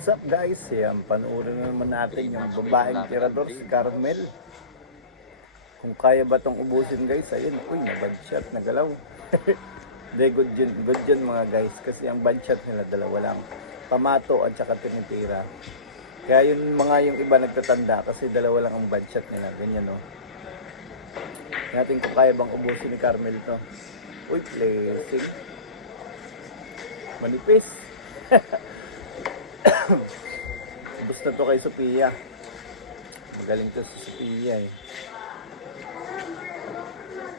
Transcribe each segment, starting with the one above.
What's up guys? Yan, panoorin na naman natin yung babaeng tirador si Carmel. Kung kaya ba itong ubusin guys, ayun, uy, na-bad shot, nagalaw. Hindi, good yun mga guys, kasi ang bad shot nila dalawa lang. Pamato at saka tinitira. Kaya yung iba nagtatanda kasi dalawa lang ang bad shot nila, ganyan no. Natin kung kaya bang ubusin ni Carmel to. Uy, placing. Manipis. Basta to kay Sophia. Magaling to si Sophia eh.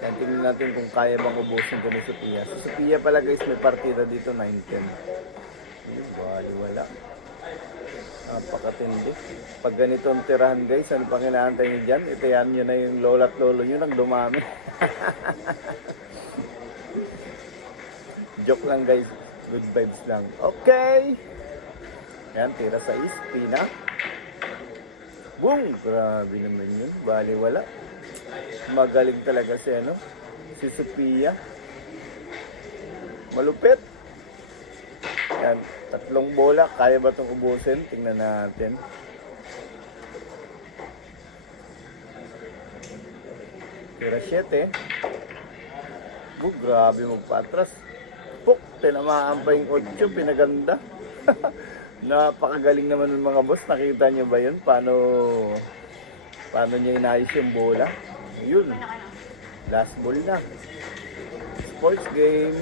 Yan, tingnan natin kung kaya bang ubusin ko ni Sophia. Si Sophia pala guys, may partida dito 9-10. Yung bali wala. Napakatindi. Pag ganito ang tirahan guys, ano pang inaantay nyo dyan? Itayan nyo na yung lola at lolo nyo nang dumami. Joke lang guys. Good vibes lang. Okay! Yan, tira sa Pina. Boom! Grabe naman yun. Bali wala. Magaling talaga si Sophia. Malupit. Yan, 3 bola. Kaya ba itong ubusin? Tingnan natin. Tira 7. Grabe magpatras. Puk! Tinamaan pa yung 8. Pinaganda. Napakagaling naman ng mga boss. Nakita nyo ba yun? Paano niya inayos yung bola? Yun. Last ball na. Sports game.